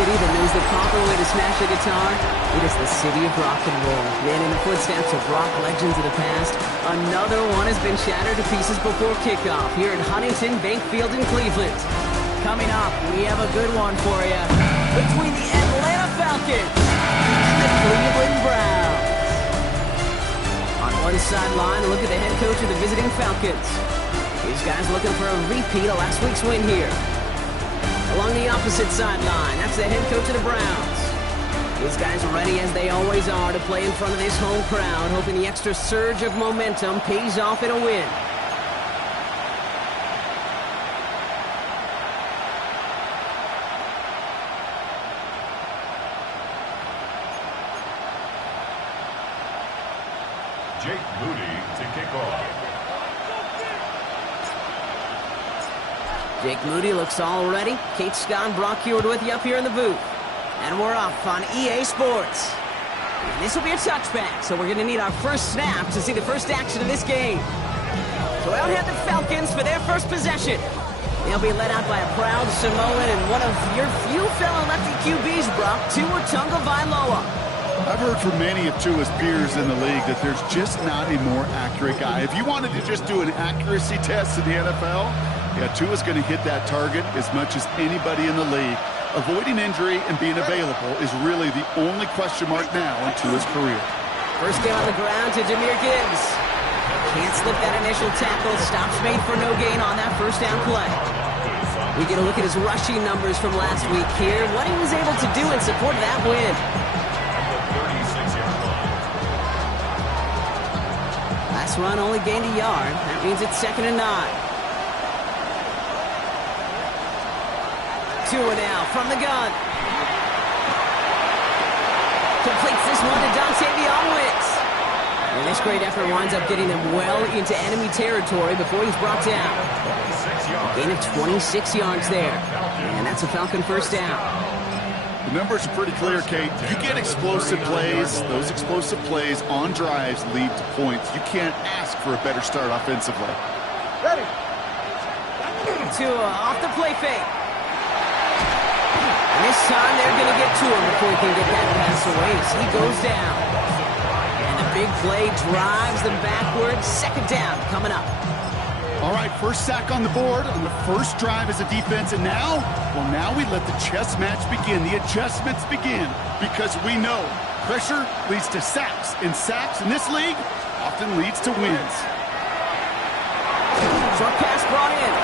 city that knows the proper way to smash a guitar, it is the city of rock and roll. And in the footsteps of rock legends of the past, another one has been shattered to pieces before kickoff here at Huntington Bank Field in Cleveland. Coming up, we have a good one for you. Between the Atlanta Falcons and the Cleveland Browns. On one sideline, a look at the head coach of the visiting Falcons. These guys looking for a repeat of last week's win here. Along the opposite sideline, that's the head coach of the Browns. These guys are ready as they always are to play in front of this home crowd, hoping the extra surge of momentum pays off in a win. Jake Moody to kick off. Jake Moody looks all ready. Kate Scott and Brock Heward with you up here in the booth. And we're off on EA Sports. This will be a touchback, so we're going to need our first snap to see the first action of this game. So out head the Falcons for their first possession. They'll be led out by a proud Samoan and one of your few fellow lefty QBs, Brock, Tua Tagovailoa. I've heard from many of Tua's peers in the league that there's just not a more accurate guy. If you wanted to just do an accuracy test in the NFL, yeah, Tua's going to hit that target as much as anybody in the league. Avoiding injury and being available is really the only question mark now in Tua's career. First game on the ground to Jahmyr Gibbs. Can't slip that initial tackle. Stops made for no gain on that first down play. We get a look at his rushing numbers from last week here. What he was able to do in support of that win. Last run only gained a yard. That means it's 2nd and 9. Tua now from the gun. Completes this one to Dontavion Wicks. And this great effort winds up getting him well into enemy territory before he's brought down. A gain of 26 yards there. And that's a Falcon first down. The numbers are pretty clear, Kate. You get explosive plays. Those explosive plays on drives lead to points. You can't ask for a better start offensively. Ready. Tua off the play fake. And this time they're going to get to him before he can get that pass away as he goes down. And the big play drives them backwards. 2nd down coming up. All right, first sack on the board on the first drive as a defense, and now we let the chess match begin. The adjustments begin because we know pressure leads to sacks, and sacks in this league often leads to wins. Short pass brought in.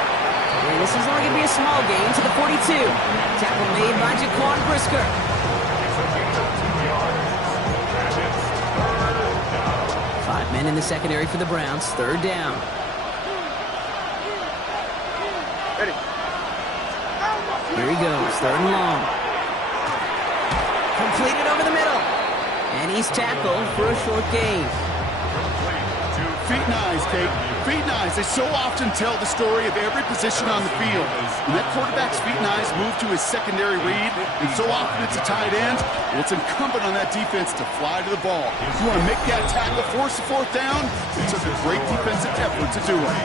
And this is only going to be a small gain to the 42. Tackle made by Jaquan Brisker. 5 men in the secondary for the Browns. 3rd down. Ready. Here he goes, 3rd and long. Completed over the middle. And he's tackled for a short gain. Feet and eyes, Kate. Feet and eyes. They so often tell the story of every position on the field. When that quarterback's feet and eyes move to his secondary read, and so often it's a tight end, well, it's incumbent on that defense to fly to the ball. You want to make that tackle, force the 4th down? It took a great defensive effort to do it.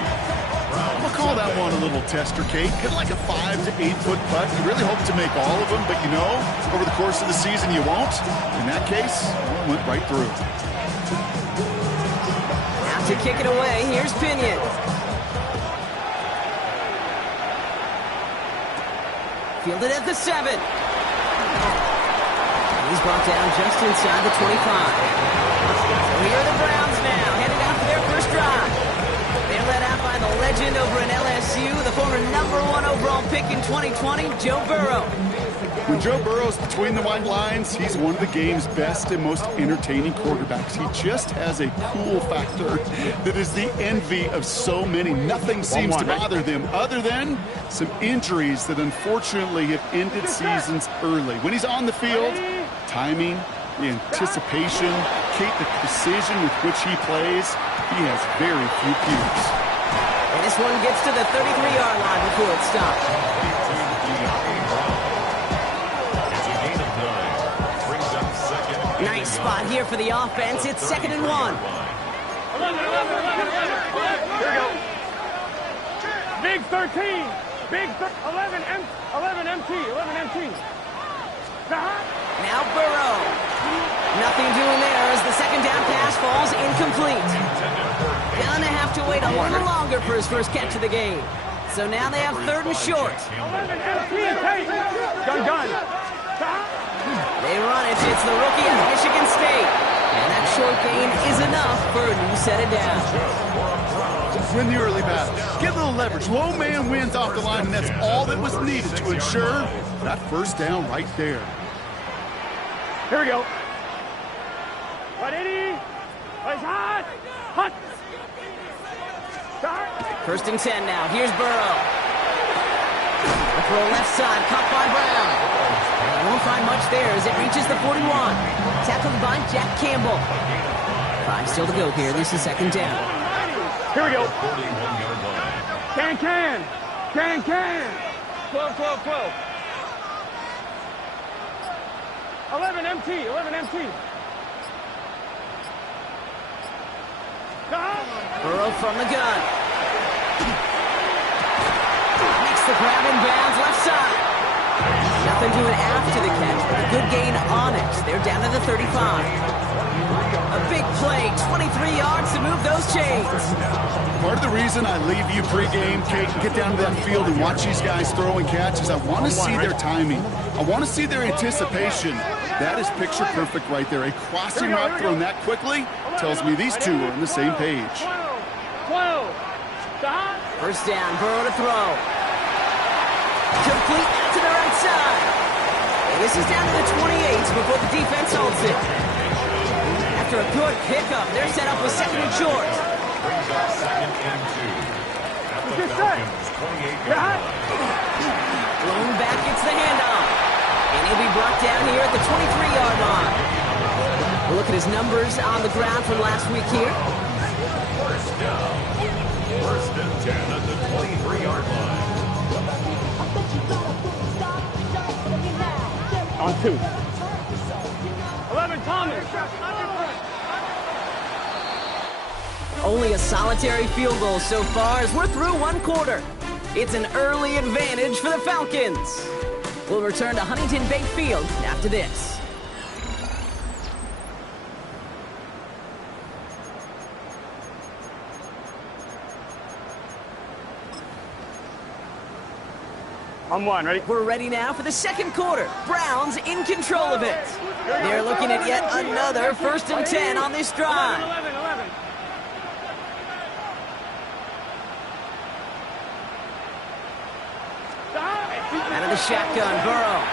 I'm going to call that one a little tester, Kate. Kind of like a 5 to 8 foot putt. You really hope to make all of them, but you know, over the course of the season you won't. In that case, it went right through. Out to kick it away, here's Pinion. Fielded at the 7. He's brought down just inside the 25. So here are the Browns now, headed out for their first drive. They're led out by the legend over in LSU, the former #1 overall pick in 2020, Joe Burrow. When Joe Burrow's between the white lines, he's one of the game's best and most entertaining quarterbacks. He just has a cool factor that is the envy of so many. Nothing seems to bother them other than some injuries that unfortunately have ended seasons early. When he's on the field, timing, the anticipation, Kate, the precision with which he plays, he has very few peers. And this one gets to the 33-yard line before it stops. Nice spot here for the offense. It's 2nd and 1. Here we go. Big 13. Big 11 MT. 11 MT. Now Burrow. Nothing doing there as the second down pass falls incomplete. Gonna have to wait a little longer for his first catch of the game. So now they have third and short. Gun. They run it. It's the rookie of Michigan State. And that short gain is enough for a new set of downs. Win the early battle. Get a little leverage. Low man wins off the line, and that's all that was needed to ensure that first down right there. Here we go. Ready? It's hot. Hot. Start. First and 10 now. Here's Burrow. The throw left side, caught by Brown. He won't find much there as it reaches the 41. Tackled by Jack Campbell. 5 still to go here. This is second down. Here we go. Can. 12. 11 MT. Burrow from the gun. Makes the grab in bounds left side. Nothing doing after the catch, but a good gain on it. They're down to the 35. A big play, 23 yards to move those chains. Part of the reason I leave you pregame, Kate, and get down to that field and watch these guys throw and catch is I want to see their timing. I want to see their anticipation. That is picture perfect right there. A crossing route thrown that quickly tells me these two are on the same page. 12. First down, Burrow to throw. Complete out to the right side. And this is down to the 28 before the defense holds it. After a good pickup, they're set up with second and short. Blown back gets the handoff. And he'll be brought down here at the 23-yard line. We'll look at his numbers on the ground from last week here. First and 10 at the 23-yard line. On 2. 11 Thomas. Only a solitary field goal so far as we're through one quarter. It's an early advantage for the Falcons. We'll return to Huntington Bank Field after this. On 1, ready? We're ready now for the second quarter. Browns in control of it. They're looking at yet another first and 10 on this drive. 11. Out of the shotgun, Burrow.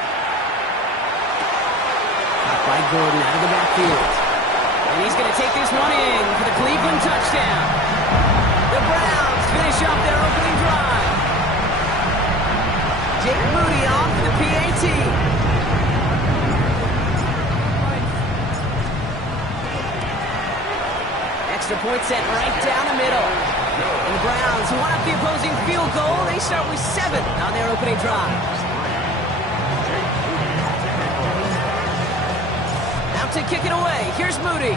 Caught by Gordon out of the backfield. And he's going to take this one in for the Cleveland touchdown. The Browns finish off their opening drive. Jake Moody on for the PAT. Extra point set right down the middle. And the Browns, who want up the opposing field goal, they start with 7 on their opening drive. Out to kick it away. Here's Moody.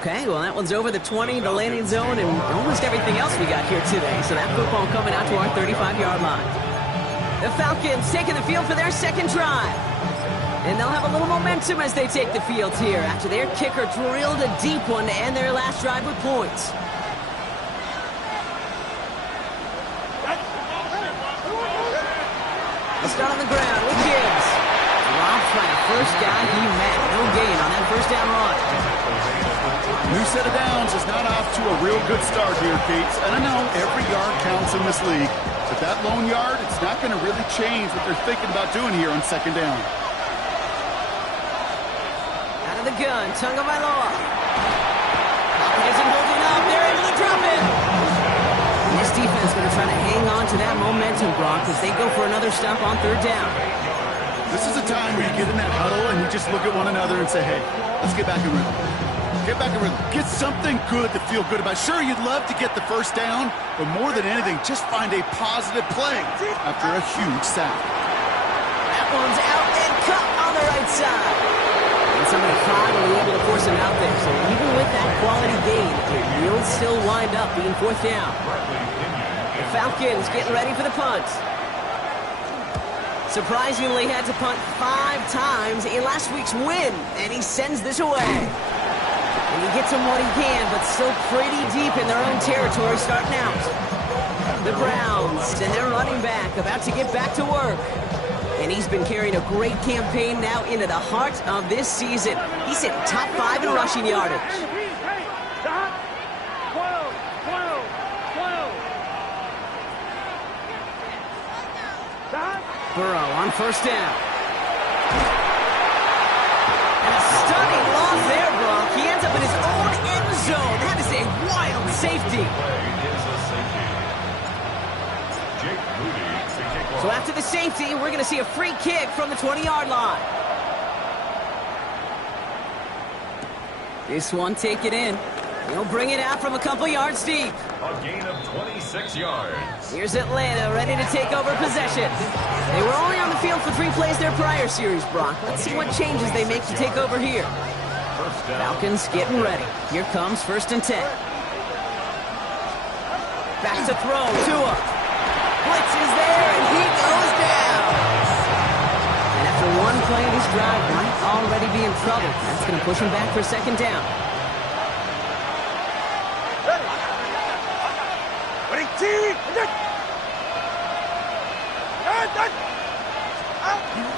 Okay, well, that one's over the 20, the landing zone, and almost everything else we got here today. So that football coming out to our 35-yard line. The Falcons taking the field for their second drive. And they'll have a little momentum as they take the field here after their kicker drilled a deep one to end their last drive with points. Let's start on the ground with Gibbs. Dropped by the first guy he met. No gain on that first down run. New set of downs is not off to a real good start here, Kate. And I know every yard counts in this league, but that lone yard, it's not going to really change what they're thinking about doing here on second down. Out of the gun, Tagovailoa. Isn't holding up. They're able to drop it. And this defense going to try to hang on to that momentum, Brock, as they go for another stop on third down. This is a time where you get in that huddle and you just look at one another and say, hey, let's get back in rhythm. Get back in rhythm. Get something good to feel good about. Sure, you'd love to get the first down, but more than anything, just find a positive play after a huge sack. That one's out and cut on the right side. And somebody finally able to force him out there. So even with that quality gain, it will still wind up being fourth down. The Falcons getting ready for the punt. Surprisingly had to punt 5 times in last week's win, and he sends this away. And he gets him what he can, but still pretty deep in their own territory starting out. The Browns and their running back about to get back to work. And he's been carrying a great campaign now into the heart of this season. He's sitting top 5 in rushing yardage. Stop. 12, 12, 12. Stop. Burrow on first down. And a stunning loss there, Brock. He ends up in his own end zone. That is a wild safety. So after the safety, we're going to see a free kick from the 20-yard line. This one, take it in. He'll bring it out from a couple yards deep. A gain of 26 yards. Here's Atlanta ready to take over possession. They were only on the field for 3 plays their prior series, Brock. Let's see what changes they make to take over here. Falcons getting ready. Here comes 1st and 10. Back to throw. Tua. Blitz is there, and he goes down. And after one play of this drive, might already be in trouble. That's going to push him back for 2nd down.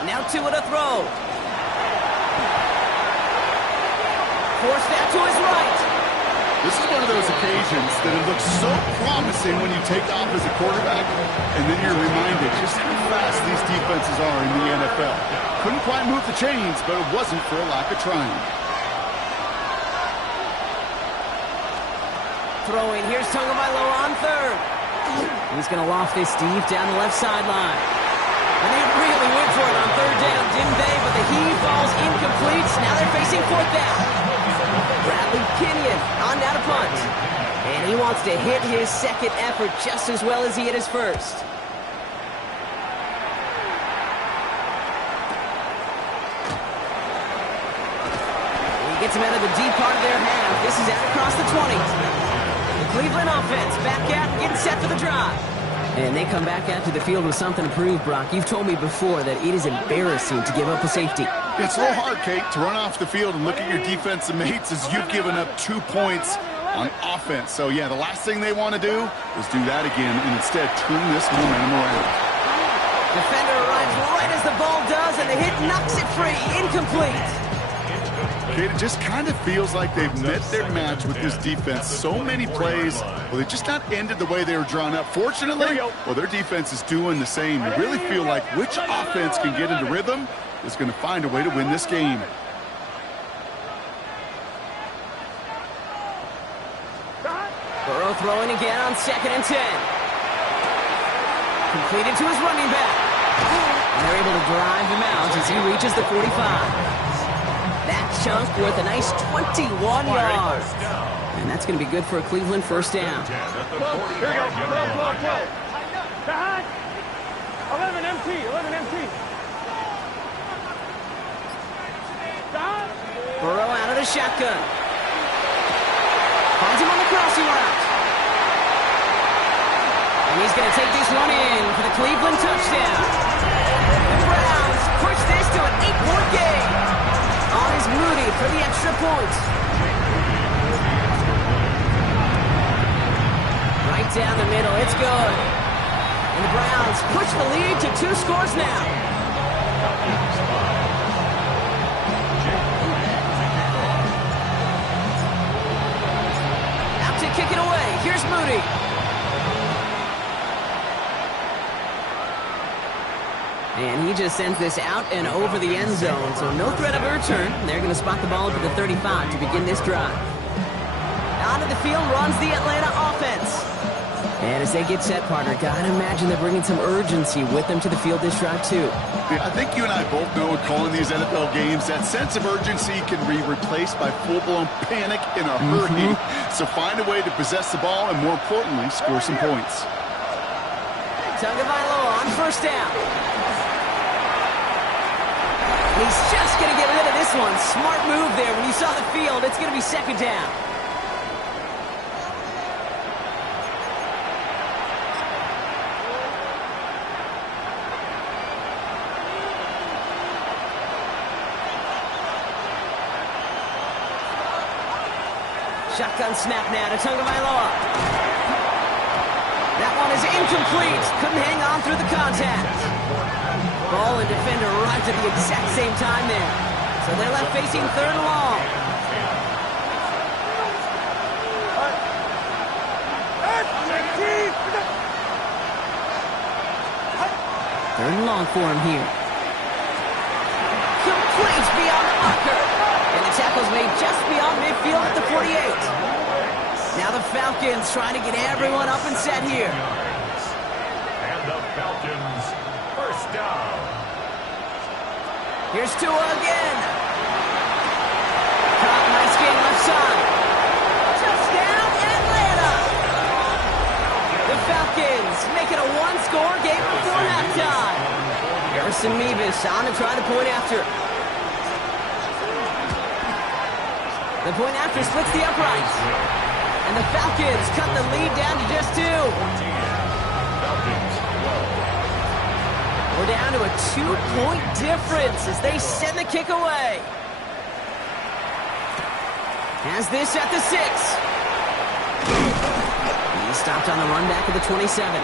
Now Tua to throw. Forced out to his right. This is one of those occasions that it looks so promising when you take off as a quarterback, and then you're reminded just how fast these defenses are in the NFL. Couldn't quite move the chains, but it wasn't for a lack of trying. Throwing. Here's Tagovailoa on 3rd. He's going to loft this deep down the left sideline. And they really went for it on 3rd down, didn't they? But the heave falls incomplete. Now they're facing 4th down. Bradley Pinion on down to punt. And he wants to hit his 2nd effort just as well as he hit his 1st. He gets him out of the deep part of their half. This is out across the 20. The Cleveland offense back out and getting set for the drive. And they come back out to the field with something to prove, Brock. You've told me before that it is embarrassing to give up a safety. It's a little hard, Kate, to run off the field and look at your defensive mates as you've given up 2 points on offense. So, yeah, the last thing they want to do is do that again and instead turn this momentum around. Defender arrives right as the ball does, and the hit knocks it free. Incomplete. Kate, it just kind of feels like they've met their match with this defense. So many plays, well, they just not ended the way they were drawn up. Fortunately, well, their defense is doing the same. You really feel like which offense can get into rhythm is going to find a way to win this game. Burrow throwing again on 2nd and 10. Completed to his running back. And they're able to drive him out as he reaches the 45. That chunk worth a nice 21 yards. And that's going to be good for a Cleveland 1st down. Here we go. 12, 12, 12. Behind. 11 MT. 11 MT. Stop. Burrow out of the shotgun. Finds him on the crossing route. And he's going to take this one in for the Cleveland touchdown. The Browns push this to an 8-point game. On is Moody for the extra point. Right down the middle, it's good. And the Browns push the lead to 2 scores now. Out to kick it away. Here's Moody. And he just sends this out and over the end zone, so no threat of a return. They're going to spot the ball at the 35 to begin this drive. Out of the field runs the Atlanta offense. And as they get set, partner, gotta imagine they're bringing some urgency with them to the field this drive, too. I think you and I both know in calling these NFL games, that sense of urgency can be replaced by full-blown panic in a hurry. So find a way to possess the ball and, more importantly, score some points. Tagovailoa on 1st down. He's just going to get rid of this one. Smart move there. When you saw the field, it's going to be 2nd down. Shotgun snap now to Tagovailoa. That one is incomplete. Couldn't hang on through the contact. Ball and defender arrived at the exact same time there. So they're left facing third and long. Third and long for him here. Complete beyond the marker. And the tackle's made just beyond midfield at the 48. Now the Falcons trying to get everyone up and set here. And the Falcons, first down. Here's Tua again. Caught, nice game left side. Touchdown, Atlanta. The Falcons make it a one-score game before halftime. Harrison Mevis on to try the point after. The point after splits the uprights. And the Falcons cut the lead down to just 2. We're down to a 2-point difference as they send the kick away. Has this at the 6. He stopped on the run back at the 27.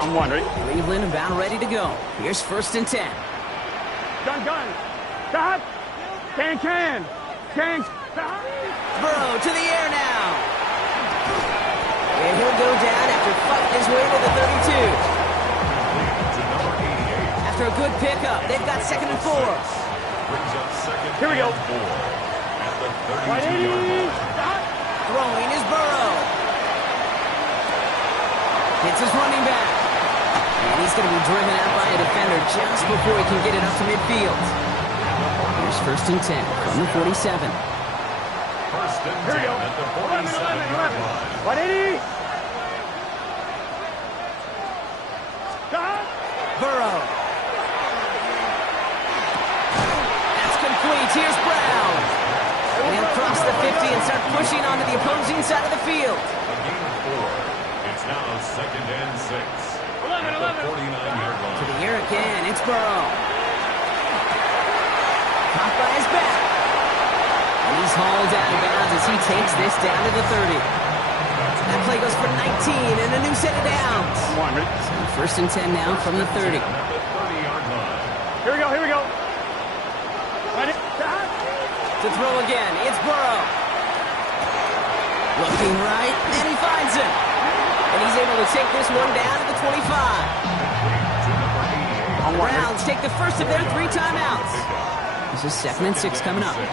I'm wondering. Cleveland about ready to go. Here's 1st and 10. Gun. Stop. Can. Stop. Burrow to the air now. And he'll go down after fighting his way to the 32. After a good pickup, they've got 2nd and 4. Here we go. Right 80. Throwing is Burrow. Hits his running back. And he's going to be driven out by a defender just before he can get it up to midfield. Here's 1st and 10 from the 47. Here we go. 11. Right 80. Stop. Burrow. That's complete. Here's Brown. And he'll cross the 50 and start pushing onto the opposing side of the field. A gain of 4. It's now 2nd and 6. 49-yard line. To the air again. It's Burrow. Caught by his back. And he's hauled out of bounds as he takes this down to the 30. That play goes for 19 and a new set of downs. So 1st and 10 now from the 30. At the 30-yard line. Here we go. Ready? To throw again, it's Burrow. Looking right, and he finds it. And he's able to take this one down to the 25. The Browns take the first of their 3 timeouts. This is 2nd and 6 coming up. At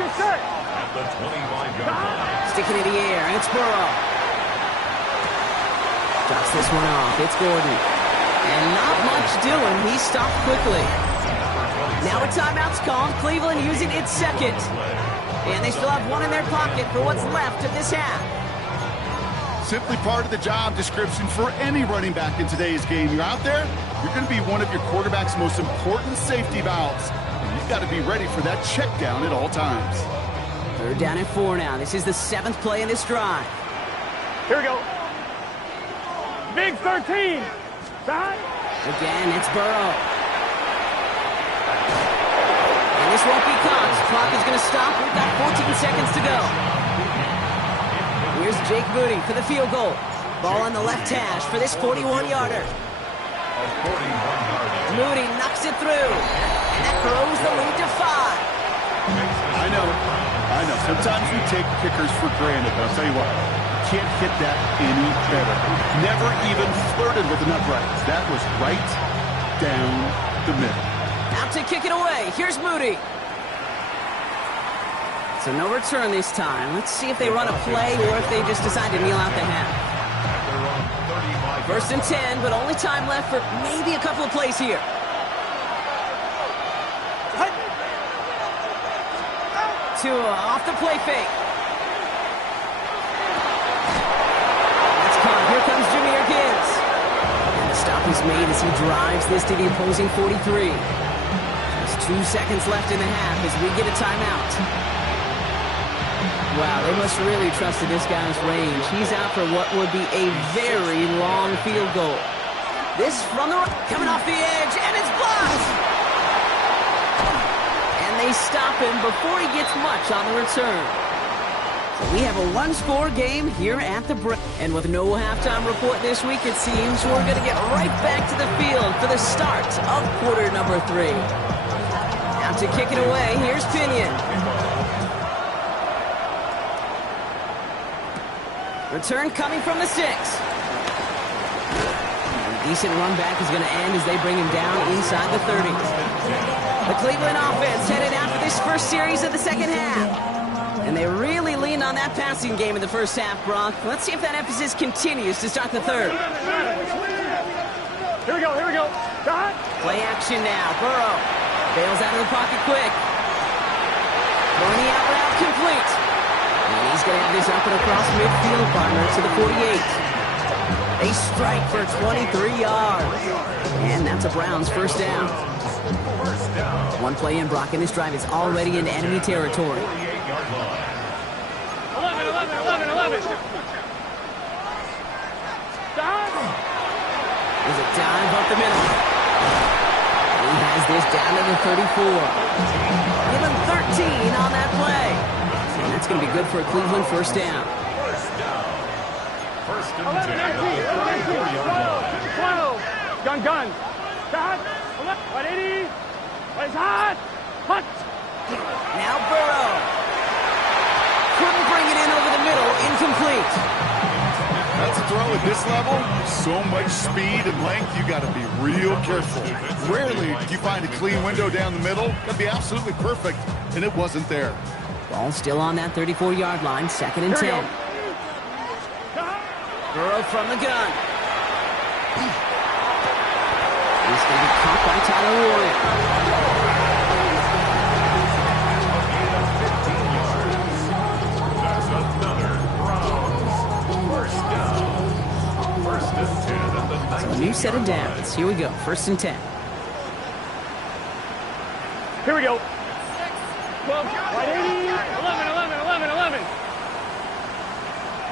the 25-yard line. Sticking in the air, and it's Burrow. Drops this one off, it's Gordon. And not much doing, he stopped quickly. Now a timeout's called, Cleveland using its 2nd. And they still have one in their pocket for what's left of this half. Simply part of the job description for any running back in today's game. You're out there, you're going to be one of your quarterback's most important safety valves. And you've got to be ready for that check down at all times. 3rd down and 4 now. This is the 7th play in this drive. Here we go. Big 13. Stop. Again, it's Burrow. And this won't be caught. The clock is going to stop. We've got 14 seconds to go. Here's Jake Moody for the field goal. Ball on the left hash for this 41-yarder. Moody knocks it through. And that grows the lead to 5. I know. Sometimes we take kickers for granted, but I'll tell you what, you can't hit that any better. Never even flirted with an upright. That was right down the middle. Out to kick it away. Here's Moody. So no return this time. Let's see if they run a play or if they just decide to kneel out the half. 1st and 10, but only time left for maybe a couple of plays here. Tua off the play fake. That's caught. Here comes Jahmyr Gibbs. And the stop is made as he drives this to the opposing 43. Just 2 seconds left in the half as we get a timeout. Wow, they must really trusted this guy's range. He's out for what would be a very long field goal. This from the coming off the edge, and it's blocked. And they stop him before he gets much on the return. So we have a one-score game here at the break. And with no halftime report this week, it seems we're going to get right back to the field for the start of quarter number 3. Now to kick it away, here's Pinion. Return coming from the 6. Decent run back is going to end as they bring him down inside the 30. The Cleveland offense headed out for this first series of the second half. And they really leaned on that passing game in the first half, Brock. Let's see if that emphasis continues to start the third. Here we go, here we go. Play action now. Burrow bails out of the pocket quick. Throwing the out route complete. And he's going to have this up and across midfield, partner, to the 48. They strike for 23 yards. And that's a Browns first down. One play in, Brock, and this drive is already in enemy territory. 11. There's a dive up the middle. He has this down to the 34. Give him 13 on that play. And that's going to be good for a Cleveland first down. First and 11 10. empty. 12. Gun. Start. 180. It's hot. Hut. Now Burrow. Couldn't bring it in over the middle. Incomplete. That's a throw at this level. So much speed and length, you got to be real careful. Rarely do you find a clean window down the middle. That'd be absolutely perfect, and it wasn't there. Ball still on that 34-yard line. Second and 10. Burrow from the gun. He's going to be caught by Tyler Warren. That's another Browns. First down. First and 10 at the 19. So a new set of downs. Here we go. First and 10. Here we go. 12. 180. 11.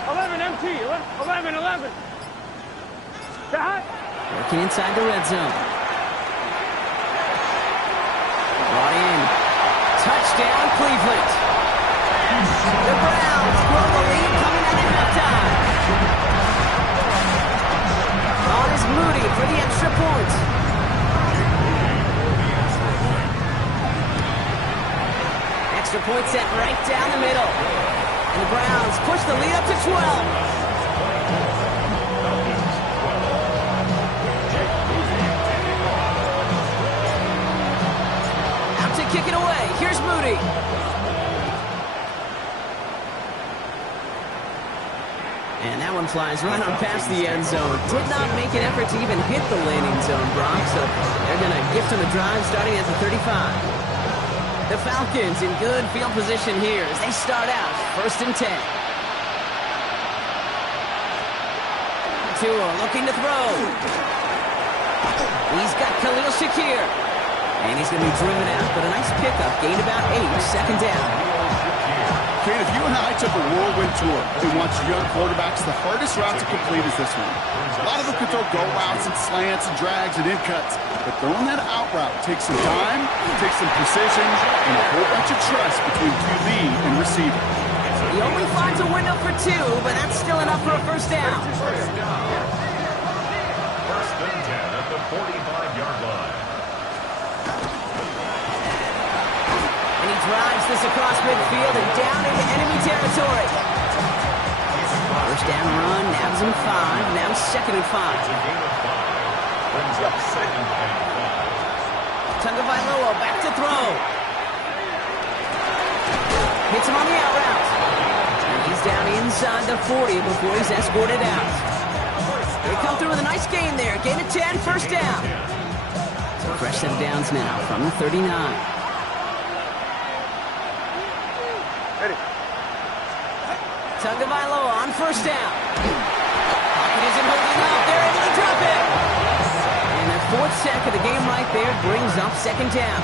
11 empty. 11. Start. Working inside the red zone. Brought in. Touchdown, Cleveland. The Browns grow the lead coming out of halftime. On is Moody for the extra point. Extra point set right down the middle. And the Browns push the lead up to 12. Kick it away. Here's Moody. And that one flies right on past the end zone. Did not make an effort to even hit the landing zone, Brock. So they're going to gift him the drive starting at the 35. The Falcons in good field position here as they start out first and 10. Tua looking to throw. He's got Khalil Shakir. And he's going to be driven out, but a nice pickup. Gained about 8, second down. Kate, if you and I took a whirlwind tour and watched young quarterbacks, the hardest route to complete is this one. A lot of them can throw go routes and slants and drags and in cuts, but throwing that out route takes some time, takes some precision, and a whole bunch of trust between QB and receiver. He only finds a window for 2, but that's still enough for a first down. First and 10 at the 45-yard line. And he drives this across midfield and down into enemy territory. First down run, nabs him 5, now second and 5. Brings up second and 5. Tagovailoa back to throw. Hits him on the out route. And he's down inside the 40 before he's escorted out. They come through with a nice gain there. Gain of 10, first down. So fresh set of downs now from the 39. Ready. Tagovailoa on first down. Pocket isn't holding up. They're able to drop it. And their 4th sack of the game right there brings up second down.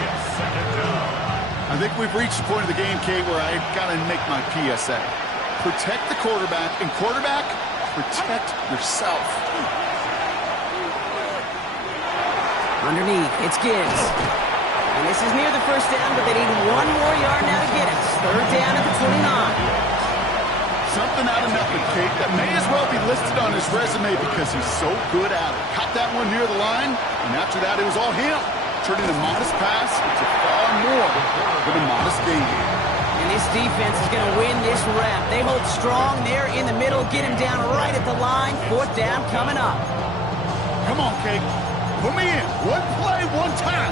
I think we've reached the point of the game, Kate, where I got to make my PSA. Protect the quarterback, and quarterback, protect yourself. Underneath, it's Gibbs. And this is near the first down, but they need one more yard now to get it. Third down at the 29. Something out of nothing, Kate. That may as well be listed on his resume because he's so good at it. Caught that one near the line, and after that, it was all him. Turning a modest pass into far more than a modest gain. And this defense is going to win this rep. They hold strong there in the middle, get him down right at the line. Fourth down coming up. Come on, Kate. Put me in. One play, one time.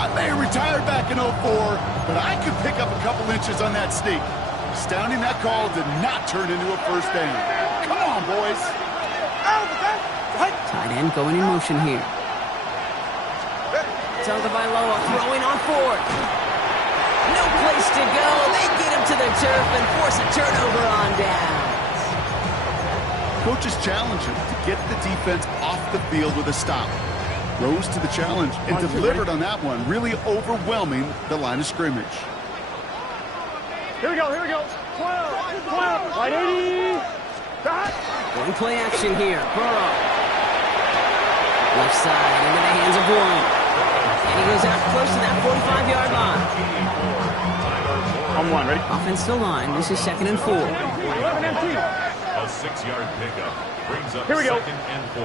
I may have retired back in 04, but I could pick up a couple inches on that sneak. Astounding that call did not turn into a first down. Come on, boys. Tight end going in motion here. Tagovailoa throwing on fourth. No place to go. They get him to the turf and force a turnover on downs. Coaches challenge him to get the defense off the field with a stop. Rose to the challenge and delivered on that one, really overwhelming the line of scrimmage. Here we go, 12, right 80, stop. Going play action here, Burrow. Left side into the hands of one. And he goes out close to that 45-yard line. On one, ready? Offensive line, this is 2nd and 4. 11 empty. A 6-yard pickup brings up Here we go. 2nd and 4.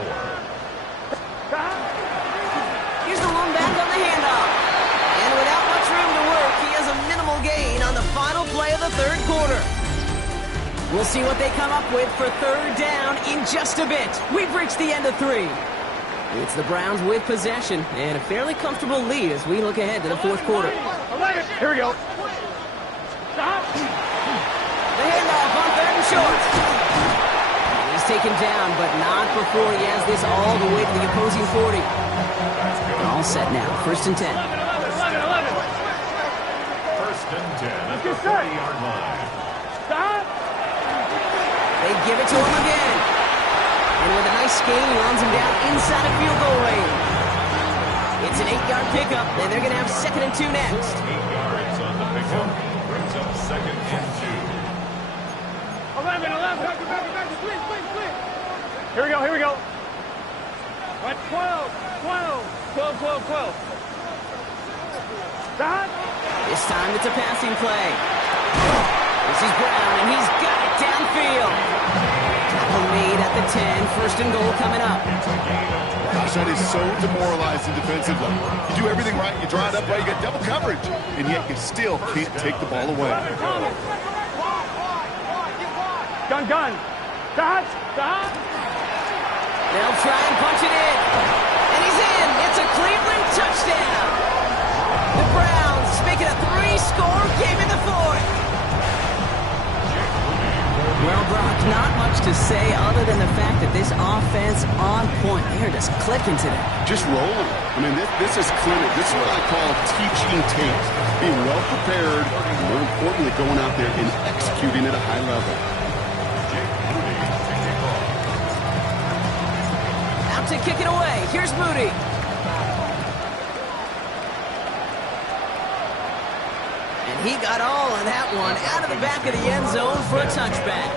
Stop. Here's the long back on the handoff. And without much room to work, he has a minimal gain on the final play of the third quarter. We'll see what they come up with for third down in just a bit. We've reached the end of 3. It's the Browns with possession and a fairly comfortable lead as we look ahead to the fourth quarter. 11. Here we go. Stop. The handoff on 3rd and short. He's taken down, but not before he has this all the way to the opposing 40. All set now. 1st and 10. 11. 1st and 10 at the 40-yard line. Stop. They give it to him again. And with a nice gain, he runs him down inside of field goal range. It's an 8-yard pickup, and they're going to have 2nd and 2 next. 8 yards on the pickup brings up 2nd and 2. 11. Here we go. What? 12. Stop. This time it's a passing play. This is Brown, and he's got it downfield. Tackle made at the 10. 1st and goal coming up. Gosh, that is so demoralizing defensively. You do everything right, you draw it up right, you get double coverage, and yet you still can't take the ball away. Gun. Stop. They'll try and punch it in. And he's in. It's a Cleveland touchdown. The Browns make it a 3-score game in the fourth. Well, Brock, not much to say other than the fact that this offense on point. They're just clicking today. Just rolling. I mean, this is clinic. This is what I call teaching tape. Being well prepared, and more importantly, going out there and executing at a high level. Out to kick it away. Here's Moody. And he got all of that one out of the back of the end zone for a touchback.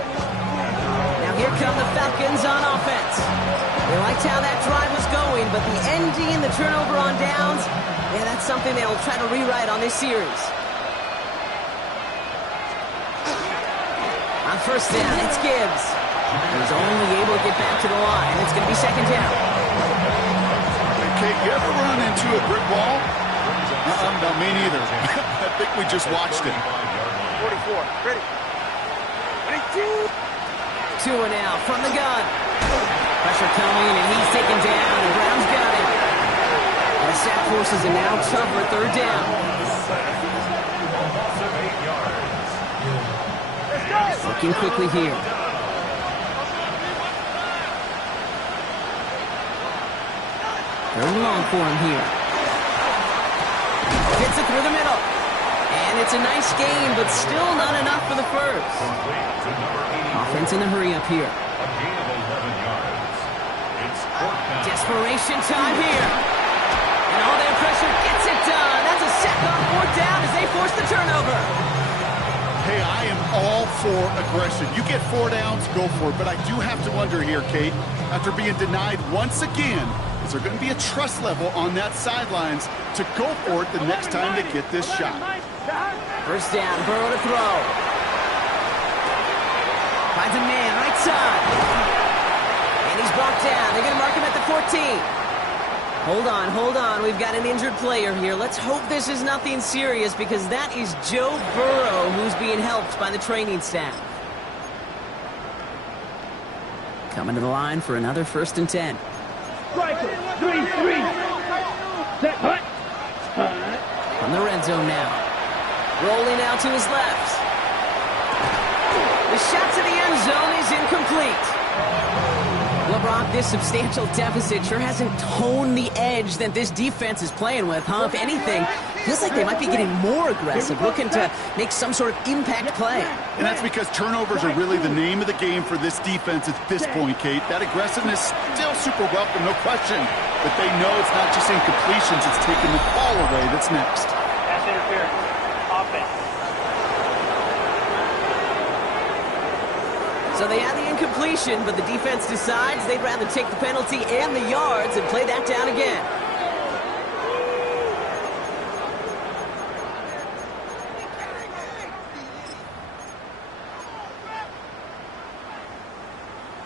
Now here come the Falcons on offense. They liked how that drive was going, but the ending and the turnover on downs, yeah, that's something they'll try to rewrite on this series. On 1st down, it's Gibbs. He's only able to get back to the line. It's going to be 2nd down. Hey, Kate, you ever run into a brick wall? No, me neither. I think we just watched it. 44. Ready. 2 and out from the gun. Pressure coming, and he's taken down, and Brown's got it. And the sack forces a now tougher 3rd down. Looking quickly here. 3rd and long for him here. Hits it through the middle. And it's a nice gain, but still not enough for the first. Offense in the hurry up here. Desperation time here. And all that pressure gets it done. That's a sack on 4th down as they force the turnover. Hey, I am all for aggression. You get 4 downs, go for it. But I do have to wonder here, Kate, after being denied once again, Is there going to be a trust level on that sidelines to go for it the next time they get this shot? First down, Burrow to throw. Finds a man, right side. And he's brought down. They're going to mark him at the 14. Hold on. We've got an injured player here. Let's hope this is nothing serious because that is Joe Burrow who's being helped by the training staff. Coming to the line for another 1st and 10. Striker, 3-3. Set, hut. From the red zone now. Rolling out to his left. The shot to the end zone is incomplete. Well, Brock, this substantial deficit sure hasn't toned the edge that this defense is playing with, huh? If anything, feels like they might be getting more aggressive, looking to make some sort of impact play. And that's because turnovers are really the name of the game for this defense at this point, Kate. That aggressiveness still super welcome, no question. But they know it's not just incompletions, it's taking the ball away that's next. That's interference. Offense. So they had the incompletion, but the defense decides they'd rather take the penalty and the yards and play that down again.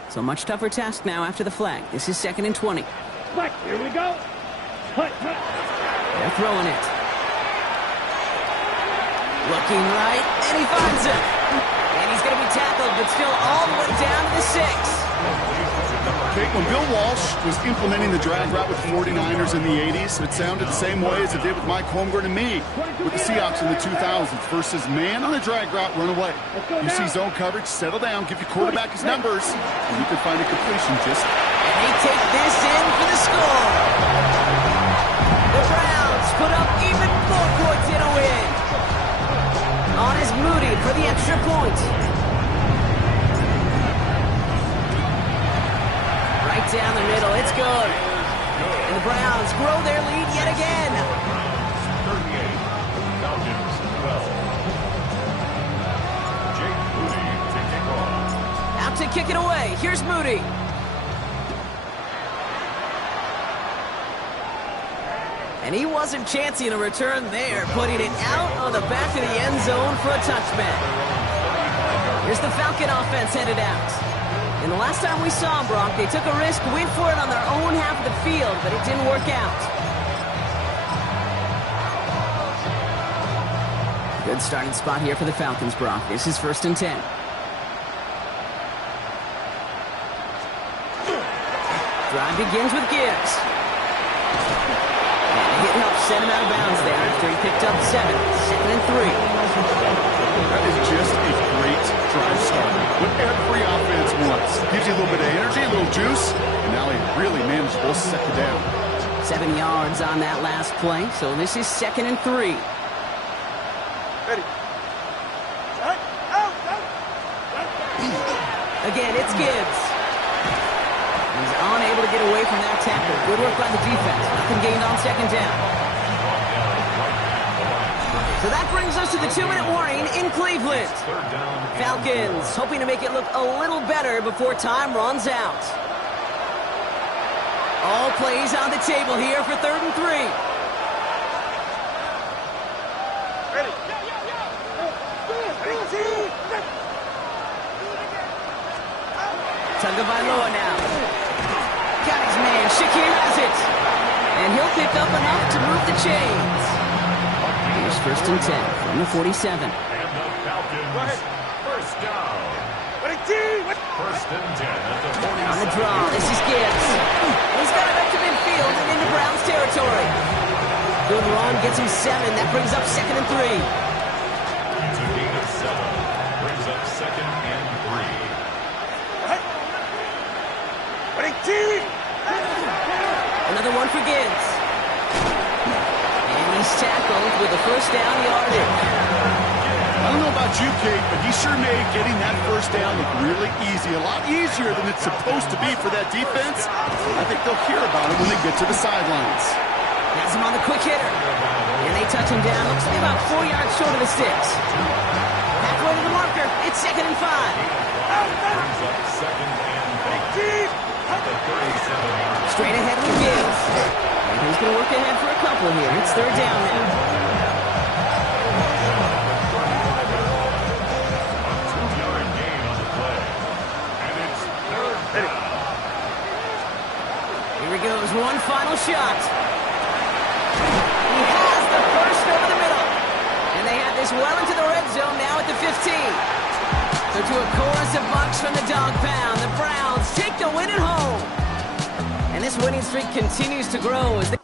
So much tougher task now after the flag. This is 2nd and 20. Right, here we go. Hut. They're throwing it. Looking right, and he finds it. And he's going to be tackled, but still all the way down to the 6. Kate, when Bill Walsh was implementing the drag route with 49ers in the 80s, it sounded the same way as it did with Mike Holmgren and me with the Seahawks in the 2000s versus man on a drag route, run away. You see zone coverage, settle down, give your quarterback his numbers, and you can find a completion just... And they take this in for the score. The Browns put up even more points in a win. On is Moody for the extra point. Right down the middle, it's good. And the Browns grow their lead yet again. 38, Falcons 12. Jake Moody to kick off. Out to kick it away. Here's Moody. And he wasn't chancing a return there, putting it out on the back of the end zone for a touchback. Here's the Falcon offense headed out. And the last time we saw Brock, they took a risk, went for it on their own half of the field, but it didn't work out. Good starting spot here for the Falcons, Brock. This is 1st and 10. Drive begins with Gibbs. It helped send him out of bounds there after he picked up 7. 2nd and 3. That is just a great drive starter. What every offense wants. Gives you a little bit of energy, a little juice, and now a really manageable 2nd down. 7 yards on that last play, so this is 2nd and 3. Ready. Again, it's Gibbs. He's unable to get away from that tackle. Good work by the defense. Nothing gained on 2nd down. So that brings us to the 2-minute warning in Cleveland. Falcons hoping to make it look a little better before time runs out. All plays on the table here for 3rd and 3. Ready. Tagovailoa now. Got his man. Shakir has it. And he'll pick up enough to move the chains. Here's 1st and 10 from the 47. And the Falcons, first down. 1st and 10 at the 47. On the draw, this is Gibbs. He's got it up to midfield and into Browns territory. Good run, gets him 7. That brings up 2nd and 3. It's a gain of 7. Brings up 2nd and 3. Another one for Gibbs. And he's tackled with a 1st down yardage. I don't know about you, Kate, but he sure made getting that 1st down look really easy. A lot easier than it's supposed to be for that defense. I think they'll hear about it when they get to the sidelines. Has him on the quick hitter. And they touch him down. Looks to be about 4 yards short of the sticks. Halfway to the marker. It's 2nd and 5. Brings up 2nd and 5 at the 37. Straight ahead with Gibbs. And he's going to work ahead for a couple here. It's third down now. A 2-yard gain on the play. And it's third down. Here he goes, one final shot. He has the first over the middle. And they have this well into the red zone now at the 15. So to a chorus of bucks from the dog pound, the Browns take the win at home. And this winning streak continues to grow as they